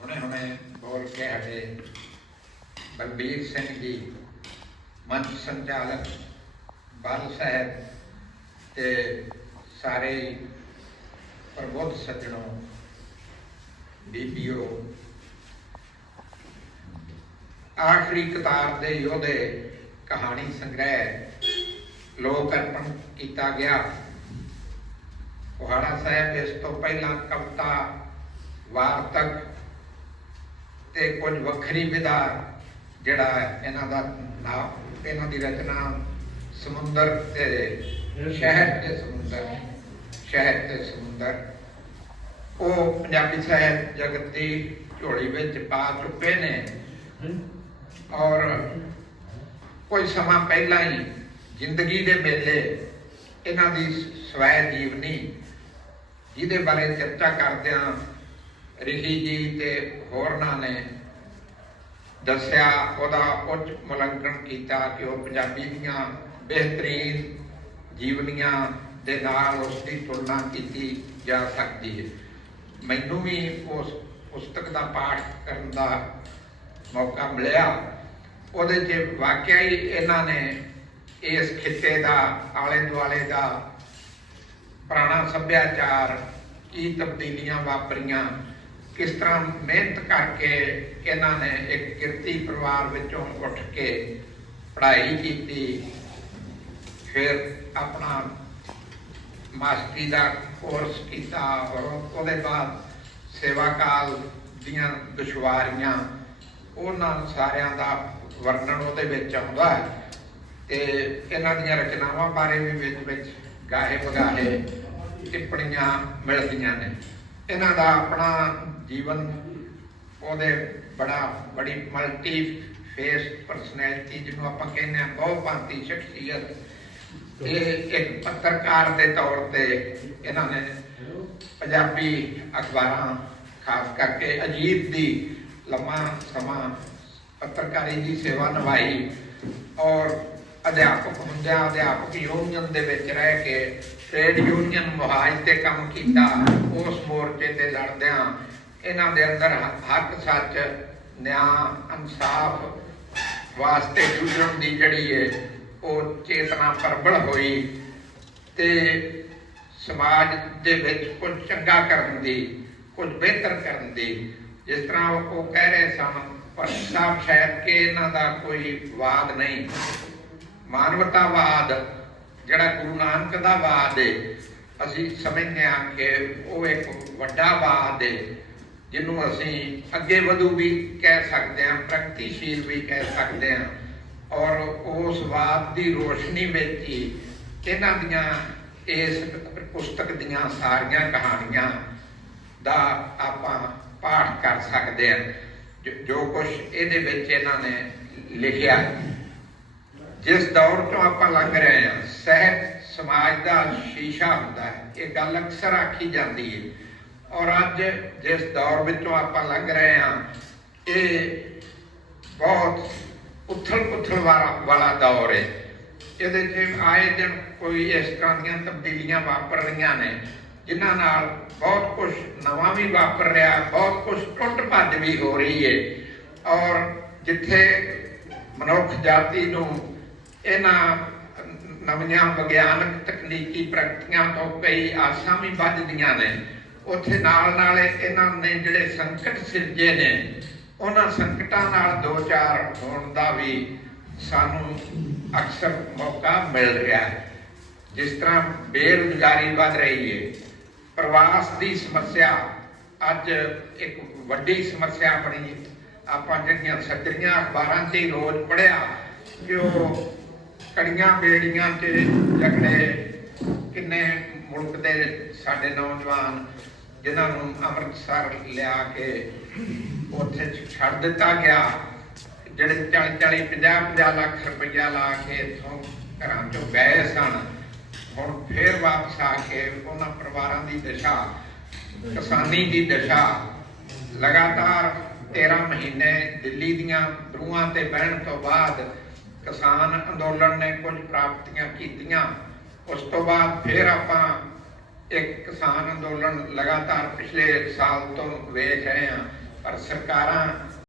ਹੁਣੇ ਹੁਣੇ ਬੋਲ ਕੇ ਹਟੇ। ਬਲਬੀਰ ਸਿੰਘ ਜੀ, ਮੰਚ ਸੰਚਾਲਕ, ਬਾਲ ਸਾਹਿਬ ਤੇ ਸਾਰੇ ਪ੍ਰਬੋਧ ਸੱਜਣੋ, ਬੀਬੀਓ। ਆਖਰੀ ਕਤਾਰ ਦੇ ਯੋਧੇ ਕਹਾਣੀ ਸੰਗ੍ਰਹਿ ਲੋਕ ਅਰਪਣ ਕੀਤਾ ਗਿਆ। ਕੁਹਾੜਾ ਸਾਹਿਬ, ਇਸ ਤੋਂ ਪਹਿਲਾਂ ਕਵਿਤਾ ਵਾਰਤਕ ਤੇ ਕੁਝ ਵੱਖਰੀ ਵਿਧਾ ਜਿਹੜਾ ਇਹਨਾਂ ਦਾ ਨਾਮ, ਇਹਨਾਂ ਦੀ ਰਚਨਾ ਸਮੁੰਦਰ ਤੇ ਸ਼ਹਿਰ ਤੇ ਸਮੁੰਦਰ, ਸ਼ਹਿਰ ਤੇ ਸਮੁੰਦਰ। ਉਹ ਪੰਜਾਬੀ ਸਾਹਿਤ ਜਗਤ ਦੀ ਝੋਲੀ ਵਿੱਚ ਪਾ ਚੁੱਕੇ ਨੇ। ਔਰ ਕੋਈ ਸਮਾਂ ਪਹਿਲਾਂ ਹੀ ਜ਼ਿੰਦਗੀ ਦੇ ਮੇਲੇ ਇਹਨਾਂ ਦੀ ਸਵੈ ਜੀਵਨੀ, ਜਿਹਦੇ ਬਾਰੇ ਚਰਚਾ ਕਰਦਿਆਂ ਰਿਸ਼ੀ ਜੀ ਤੇ ਹੋਰਨਾਂ ਨੇ ਦੱਸਿਆ, ਉਹਦਾ ਉੱਚ ਮੁਲੰਕਣ ਕੀਤਾ ਕਿ ਉਹ ਪੰਜਾਬੀ ਦੀਆਂ ਬਿਹਤਰੀਨ ਜੀਵਨੀਆਂ ਦੇ ਨਾਲ ਉਸ ਦੀ ਤੁਲਨਾ ਕੀਤੀ ਜਾ ਸਕਦੀ ਹੈ। ਮੈਨੂੰ ਵੀ ਉਸ ਪੁਸਤਕ ਦਾ ਪਾਠ ਕਰਨ ਦਾ ਮੌਕਾ ਮਿਲਿਆ। ਉਹਦੇ 'ਚ ਵਾਕਿਆ ਹੀ ਇਹਨਾਂ ਨੇ ਇਸ ਖਿੱਤੇ ਦਾ ਆਲੇ ਦੁਆਲੇ ਦਾ ਪੁਰਾਣਾ ਸੱਭਿਆਚਾਰ, ਕੀ ਤਬਦੀਲੀਆਂ ਵਾਪਰੀਆਂ ਕਿਸ ਤਰ੍ਹਾਂ ਮਿਹਨਤ ਕਰਕੇ ਇਹਨਾਂ ਨੇ ਇੱਕ ਕਿਰਤੀ ਪਰਿਵਾਰ ਵਿੱਚੋਂ ਉੱਠ ਕੇ ਪੜ੍ਹਾਈ ਕੀਤੀ, ਫਿਰ ਆਪਣਾ ਮਾਸਟਰੀ ਦਾ ਕੋਰਸ ਕੀਤਾ ਔਰ ਉਹਦੇ ਬਾਅਦ ਸੇਵਾ ਕਾਲ ਦੀਆਂ ਦੁਸ਼ਵਾਰੀਆਂ, ਉਹਨਾਂ ਸਾਰਿਆਂ ਦਾ ਵਰਣਨ ਉਹਦੇ ਵਿੱਚ ਆਉਂਦਾ ਹੈ ਤੇ ਇਹਨਾਂ ਦੀਆਂ ਰਚਨਾਵਾਂ ਬਾਰੇ ਵੀ ਵਿੱਚ ਵਿੱਚ ਗਾਹੇ ਬਗਾਹੇ ਟਿੱਪਣੀਆਂ ਮਿਲਦੀਆਂ ਨੇ। ਇਹਨਾਂ ਦਾ ਆਪਣਾ ਜੀਵਨ ਉਹਦੇ ਬੜਾ, ਬੜੀ ਮਲਟੀ ਫੇਸ ਪਰਸਨੈਲਿਟੀ ਜਿਹਨੂੰ ਆਪਾਂ ਕਹਿੰਦੇ ਆ ਬਹੁਪੰਤੀ ਸ਼ਖਸੀਅਤ। ਇਹ ਇੱਕ ਪੱਤਰਕਾਰ ਦੇ ਤੌਰ ਤੇ ਇਹਨਾਂ ਨੇ ਪੰਜਾਬੀ ਅਖਬਾਰਾਂ, ਖਾਸ ਕਰਕੇ ਅਜੀਤ ਦੀ ਲੰਮਾ ਸਮਾਂ ਪੱਤਰਕਾਰੀ ਦੀ ਸੇਵਾ ਨਿਭਾਈ ਔਰ ਅਧਿਆਪਕ ਹੁੰਦਿਆਂ ਅਧਿਆਪਕ ਯੂਨੀਅਨ ਦੇ ਵਿੱਚ ਰਹਿ ਕੇ ਟ੍ਰੇਡ ਯੂਨੀਅਨ ਮੁਹਾਜ ਤੇ ਕੰਮ ਕੀਤਾ। ਉਸ ਮੋਰਚੇ ਤੇ ਲੜਦਿਆਂ ਇਹਨਾਂ ਦੇ ਅੰਦਰ ਹੱਕ, ਸੱਚ, ਨਿਆਂ, ਇਨਸਾਫ ਵਾਸਤੇ ਜੂਝਣ ਦੀ ਜਿਹੜੀ ਹੈ ਉਹ ਚੇਤਨਾ ਪ੍ਰਬਲ ਹੋਈ ਤੇ ਸਮਾਜ ਦੇ ਵਿੱਚ ਕੁਝ ਚੰਗਾ ਕਰਨ ਦੀ, ਕੁਝ ਬਿਹਤਰ ਕਰਨ ਦੀ, ਜਿਸ ਤਰ੍ਹਾਂ ਉਹ ਕਹਿ ਰਹੇ ਸਨ, ਪਰ ਸਾਹਿਬ ਸ਼ਾਇਦ ਕਿ ਇਹਨਾਂ ਦਾ ਕੋਈ ਵਾਦ ਨਹੀਂ। ਮਾਨਵਤਾਵਾਦ, ਜਿਹੜਾ ਗੁਰੂ ਨਾਨਕ ਦਾ ਵਾਦ ਹੈ ਅਸੀਂ ਸਮਝਦੇ ਹਾਂ ਕਿ ਉਹ ਇੱਕ ਵੱਡਾ ਵਾਦ ਹੈ ਜਿਹਨੂੰ ਅਸੀਂ ਅੱਗੇ ਵਧੂ ਵੀ ਕਹਿ ਸਕਦੇ ਹਾਂ, ਪ੍ਰਗਤੀਸ਼ੀਲ ਵੀ ਕਹਿ ਸਕਦੇ ਹਾਂ, ਔਰ ਉਸ ਬਾਤ ਦੀ ਰੋਸ਼ਨੀ ਵਿੱਚ ਹੀ ਇਹਨਾਂ ਦੀਆਂ ਇਸ ਪੁਸਤਕ ਦੀਆਂ ਸਾਰੀਆਂ ਕਹਾਣੀਆਂ ਦਾ ਆਪਾਂ ਪਾਠ ਕਰ ਸਕਦੇ ਹਾਂ, ਜੋ- ਜੋ ਕੁਝ ਇਹਦੇ ਵਿੱਚ ਇਹਨਾਂ ਨੇ ਲਿਖਿਆ ਜਿਸ ਦੌਰ ਤੋਂ ਆਪਾਂ ਲੰਘ ਰਹੇ ਹਾਂ ਸਹਿਤ ਸਮਾਜ ਦਾ ਸ਼ੀਸ਼ਾ ਹੁੰਦਾ ਹੈ, ਇਹ ਗੱਲ ਅਕਸਰ ਆਖੀ ਜਾਂਦੀ ਹੈ ਔਰ ਅੱਜ ਜਿਸ ਦੌਰ ਵਿੱਚੋਂ ਆਪਾਂ ਲੰਘ ਰਹੇ ਹਾਂ, ਇਹ ਬਹੁਤ ਉਥਲ ਪੁਥਲ ਵਾਲਾ ਵਾਲਾ ਦੌਰ ਹੈ। ਇਹਦੇ 'ਚ ਆਏ ਦਿਨ ਕੋਈ ਇਸ ਤਰ੍ਹਾਂ ਦੀਆਂ ਤਬਦੀਲੀਆਂ ਵਾਪਰ ਰਹੀਆਂ ਨੇ, ਜਿਨ੍ਹਾਂ ਨਾਲ ਬਹੁਤ ਕੁਝ ਨਵਾਂ ਵੀ ਵਾਪਰ ਰਿਹਾ, ਬਹੁਤ ਕੁਝ ਟੁੱਟ ਭੱਜ ਵੀ ਹੋ ਰਹੀ ਹੈ। ਔਰ ਜਿੱਥੇ ਮਨੁੱਖ ਜਾਤੀ ਨੂੰ ਇਹਨਾਂ ਨਵੀਆਂ ਵਿਗਿਆਨਕ ਤਕਨੀਕੀ ਪ੍ਰਗਤੀਆਂ ਤੋਂ ਕਈ ਆਸਾਂ ਵੀ ਵੱਧਦੀਆਂ ਨੇ ਉੱਥੇ ਨਾਲ ਨਾਲ ਇਹਨਾਂ ਨੇ ਜਿਹੜੇ ਸੰਕਟ ਸਿਰਜੇ ਨੇ, ਉਹਨਾਂ ਸੰਕਟਾਂ ਨਾਲ ਦੋ ਚਾਰ ਹੋਣ ਦਾ ਵੀ ਸਾਨੂੰ ਅਕਸਰ ਮੌਕਾ ਮਿਲ ਰਿਹਾ ਹੈ। ਜਿਸ ਤਰ੍ਹਾਂ ਬੇਰੁਜ਼ਗਾਰੀ ਵੱਧ ਰਹੀ ਹੈ ਪ੍ਰਵਾਸ ਦੀ ਸਮੱਸਿਆ, ਅੱਜ ਇੱਕ ਵੱਡੀ ਸਮੱਸਿਆ ਬਣੀ ਆਪਾਂ ਜਿਹੜੀਆਂ ਸੱਜਰੀਆਂ ਅਖਬਾਰਾਂ 'ਚ ਹੀ ਰੋਜ਼ ਪੜ੍ਹਿਆ ਕਿ ਉਹ ਕੜੀਆਂ ਬੇੜੀਆਂ 'ਚ ਝਗੜੇ ਕਿੰਨੇ ਮੁਲਕ ਦੇ ਸਾਡੇ ਨੌਜਵਾਨ ਜਿਨ੍ਹਾਂ ਨੂੰ ਅੰਮ੍ਰਿਤਸਰ ਲਿਆ ਕੇ ਉੱਥੇ ਛੱਡ ਦਿੱਤਾ ਗਿਆ, ਜਿਹੜੇ 40 40 50 50 ਲੱਖ ਰੁਪਇਆ ਲਾ ਕੇ ਇੱਥੋਂ ਘਰਾਂ ਚੋਂ ਗਏ ਸਨ, ਹੁਣ ਫੇਰ ਵਾਪਸ ਆ ਕੇ ਉਹਨਾਂ ਪਰਿਵਾਰਾਂ ਦੀ ਦਸ਼ਾ, ਕਿਸਾਨੀ ਦੀ ਦਸ਼ਾ, ਲਗਾਤਾਰ 13 ਮਹੀਨੇ ਦਿੱਲੀ ਦੀਆਂ ਬਰੂਹਾਂ ਤੇ ਬਹਿਣ ਤੋਂ ਬਾਅਦ ਕਿਸਾਨ ਅੰਦੋਲਨ ਨੇ ਕੁਝ ਪ੍ਰਾਪਤੀਆਂ ਕੀਤੀਆਂ, ਉਸ ਤੋਂ ਬਾਅਦ ਫਿਰ ਆਪਾਂ ਇੱਕ ਕਿਸਾਨ ਅੰਦੋਲਨ ਲਗਾਤਾਰ ਪਿਛਲੇ ਸਾਲ ਤੋਂ ਵੇਖ ਰਹੇ ਹਾਂ ਪਰ ਸਰਕਾਰਾਂ